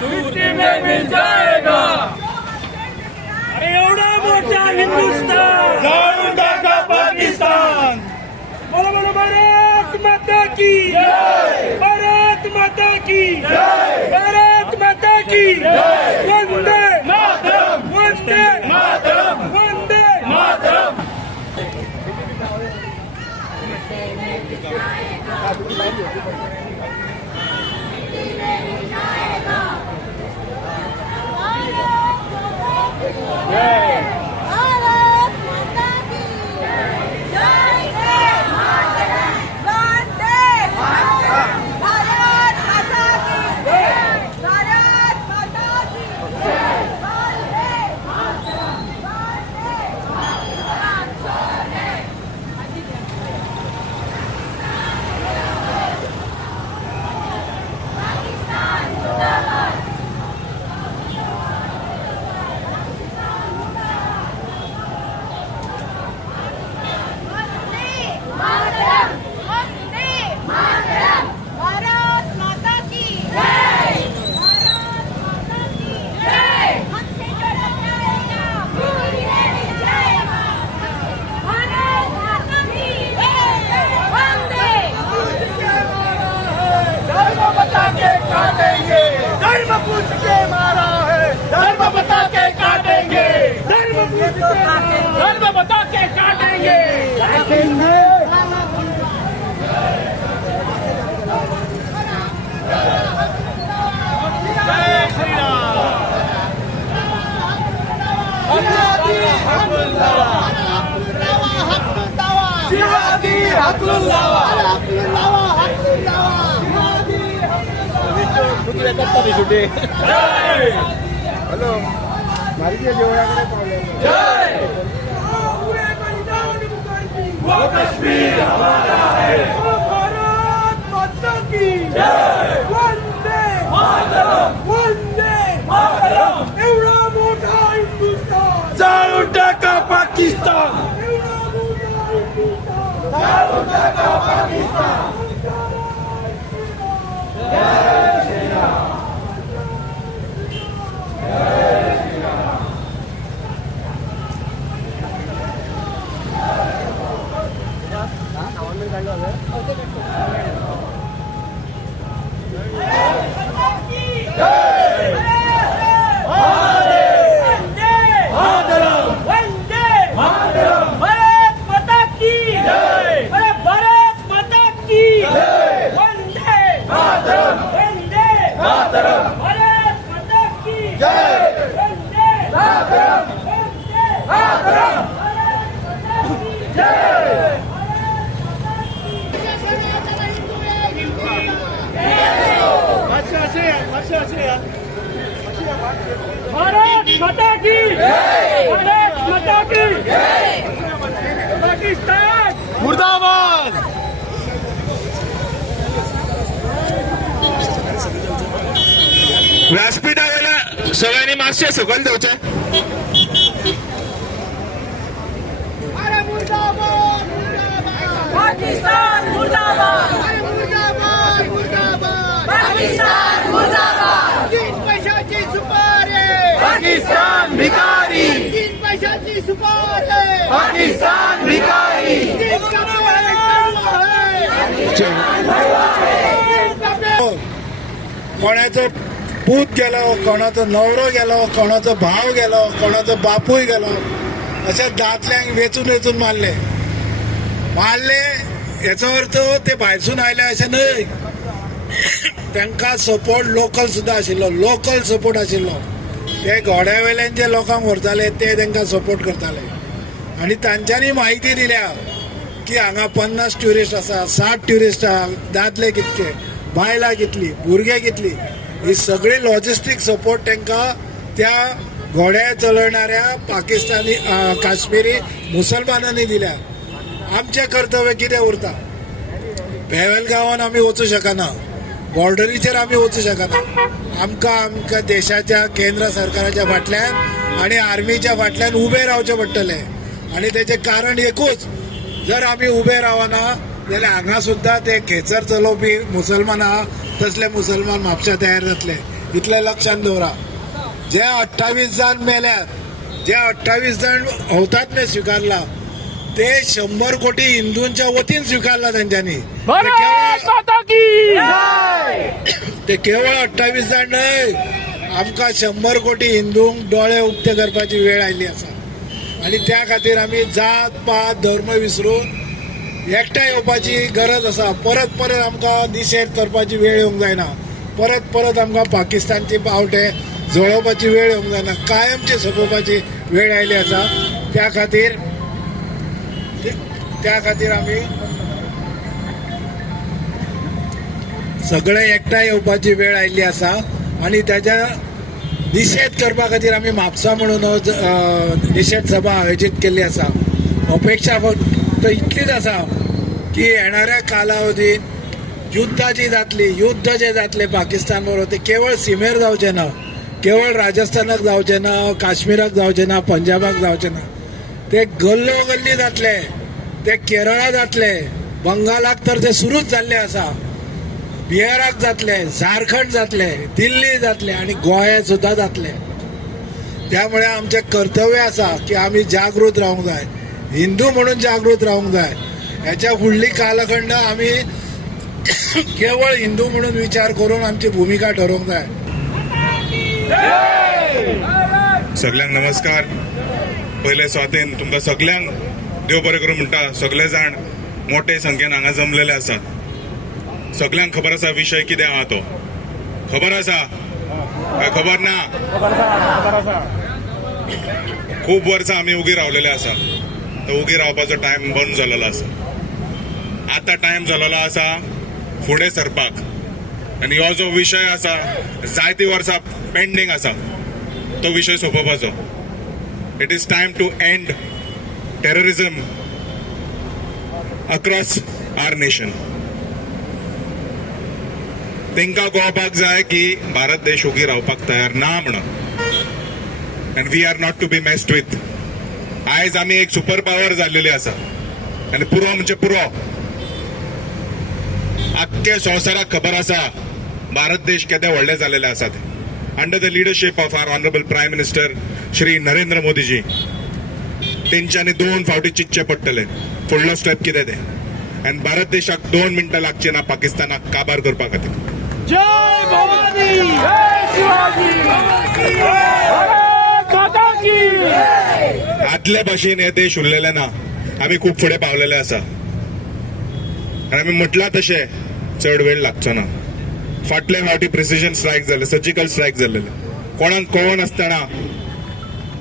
मिट्टी में मिल जाएगा। अरे एवढा मोठा हिंदुस्तान जाळून टाका पाकिस्तान। बोलो बोलो भारत माता की जय, भारत माता की जय, भारत माता की जय। वंदे मातरम, वंदे मातरम, वंदे मातरम। धर्म पूछ के मारा है, धर्म बता के काटेंगे, धर्म बता के काटेंगे। जय श्री राम। जिहादी हकलुल्लाह हॅलो भारतीय देवळाकडे पावले जय। वो कश्मीर हमारा है, वो भारत माता की जय। वंदे मातरम, वंदे मातरम। एवढा मोठा हिंदुस्तान जाळून टाका पाकिस्तान। एवढा मोठा हिंदुस्तान जाळून टाका पाकिस्तान। भारत माता की जय, भारत माता की जय। पाकिस्तान मुर्दाबाद। व्यासपीठावर सगळ्यांनी मागचे सकल जावचे। पाकिस्तान मुर्दाबाद, पाकिस्तान मुर्दाबाद। तीन पैशाची सुपारी, पाकिस्तान भिकारी, तीन पैशाची सुपारी, पाकिस्तान भिकारी। कोणाचं पूत गेलो, कोणाचो नवरो गेलो, कोणाचो भाव गेलो, कोणाचो बापूय गेलो, अशा दातल्यांक वेचून वेचून मारले याचा अर्थ ते भायरसून आयले अशें न्हय। तांकां सपोर्ट लोकल सुद्दां आशिल्लो, लोकल सपोर्ट आशिल्लो। ते घोड्या वयल्यान जे लोकांक व्हरताले ते तांकां सपोर्ट करताले आनी तांच्यांनी म्हायती दिल्या की हांगा 50 ट्युरिस्ट आसा, 60 ट्युरिस्ट आहा, दादले कितके, बायलां कितली, भुरगे कितली, ही सगळी लॉजिस्टीक सपोर्ट तांकां त्या घोड्या चलवणाऱ्या पाकिस्तानी काश्मीरी मुसलमानांनी दिल्या। आमचें कर्तव्य कितें उरता? पहलगांवान आमी वचूं शकना, बॉर्डरीचेर आमी वचूं शकना। आमकां देशाच्या केंद्र सरकाराच्या फाटल्यान आनी आर्मीच्या फाटल्यान उबे रावचें पडटलें आनी तेचें कारण एकूच, जर आमी उबे रावना जाल्यार हांगा सुद्दां ते खेचर चलोवपी मुसलमान आहा तसले मुसलमान म्हापशा तयार जातले। इतले लक्षात दवरा. जे 28 जण मेल्यात, जे 28 जण हुतात्म्य स्वीकारला ते 100 कोटी हिंदूंच्या वतीन स्वीकारला त्यांच्यानी. ते केवळ 28 जण न्हय, आमकां 100 कोटी हिंदूंक डोळे उक्ते करपाची वेळ आयली आसा. आणि त्या खातीर आमी जात पात धर्म विसरून एकठांय येवपाची गरज आसा. परत परत आमकां निशेध करपाची वेळ येवंक जायना. परत परत आमकां पाकिस्तानचे पावटे जळोवपाची वेळ येवंक जायना. कायमचे सोंपोवपाची वेळ आयली आसा. त्या खातीर आमी सगळे एकठांय येवपाची वेळ आयिल्ली आसा. आणि त्याच्या निशेध करपा खातीर आमी म्हापसा म्हणून निशेध सभा आयोजीत केल्ली आसा. अपेक्षा फक्त इतलीच आसा की येणाऱ्या कालावधीत युद्धाची जातली, युद्ध जे जातले पाकिस्तान बरोबर ते केवळ सीमेर जावचे ना, केवळ राजस्थानाक जावचे ना, काश्मीराक जावचे ना, पंजाबाक जावचे ना. ते गल्लोगल्ली जातले, ते केरळा जातले, बंगालाक तर ते सुरूच जाल्ले आसा, बिहाराक जातले, झारखंड जातले, दिल्ली जातले आणि गोंया सुद्धा जातले. त्यामुळे आमचे कर्तव्य आसा की आम्ही जागृत रावंक जाय, हिंदू म्हणून जागृत रावंक जाय. ह्याच्या फुडली कालखंड आम्ही केवळ हिंदू म्हणून विचार करून आमची भूमिका ठरोवंक जाय. सगळ्यांक नमस्कार. पयले स्वातीन तुमकां सगळ्यांक देव बरें करूं म्हणटा. सगळे जाण मोठे संख्येन हांगा जमलेले आसात. सगळ्यांक खबर आसा विषय कितें आहा तो. खबर आसा काय खबर ना? खूब वर्सां आमी उगी रावलेले आसा. तो उगी रावपाचो टायम बंद जाल्लो आसा. आता टायम जाल्लो आसा फुडें सरपाक. आनी हो जो विशय आसा जायती वर्सां पेंडिंग आसा तो विशय सोंपोवपाचो. It is time to end terrorism across our nation. तांकां कळपाक जाय की भारत देश उगी रावपाक तयार ना म्हणून. And we are not to be messed with. आयज आमी एक सुपर पॉवर जाल्लेली आसा आनी पुरो म्हणजे पुरो आख्खे संवसाराक खबर आसा भारत देश केदे व्हडले जाल्लेले आसा ते. Under the leadership of our honourable prime minister Shri Narendra Modiji तेंच्यांनी 2 फावटी चिंतचे पडटले फुडलो स्टेप कितें ते. आनी भारत देशाक 2 मिनटां लागची ना पाकिस्तानाक काबार करपा खातीर. जय भवानी, जय शिवाजी, भारत माता की. आदले भाशेन हे देश उरलेले ना. आमी खूब फुडें पावलेले आसा आनी आमी म्हटलां तशें चड वेळ लागचो ना. फाटले फावटी प्रिसिजन स्ट्रायक जाले, सर्जिकल स्ट्रायक जाल्लेले. कोणाक कळोन आसतना,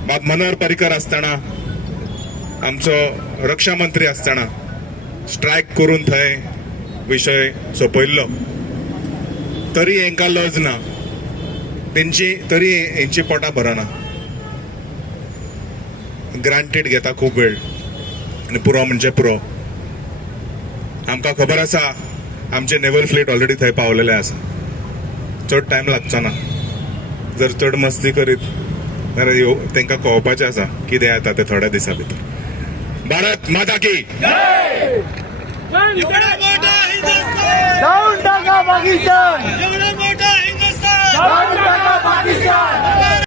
बाब मनोहर पर्रीकर आसतना, आमचो रक्षा मंत्री आसतना स्ट्रायक करून थंय विशय सोंपयल्लो. तरी हांकां लज ना, तेंची तरी हेंची पोटां भरना. ग्रांटेड घेता खूब वेळ आनी पुरो म्हणजे पुरो. आमकां खबर आसा आमचे नेवल फ्लीट ऑलरेडी थंय पावलेले आसा. चड टायम लागचो ना. जर चड मस्ती करीत जाल्यार तांकां कळपाचें आसा कितें येता ते थोड्या दिसां भितर. भारत माता की. एवढा मोठा हिंदुस्थान, जाऊन टाका पाकिस्तान. एवढा मोठा हिंदुस्थान, जाऊन टाका पाकिस्तान.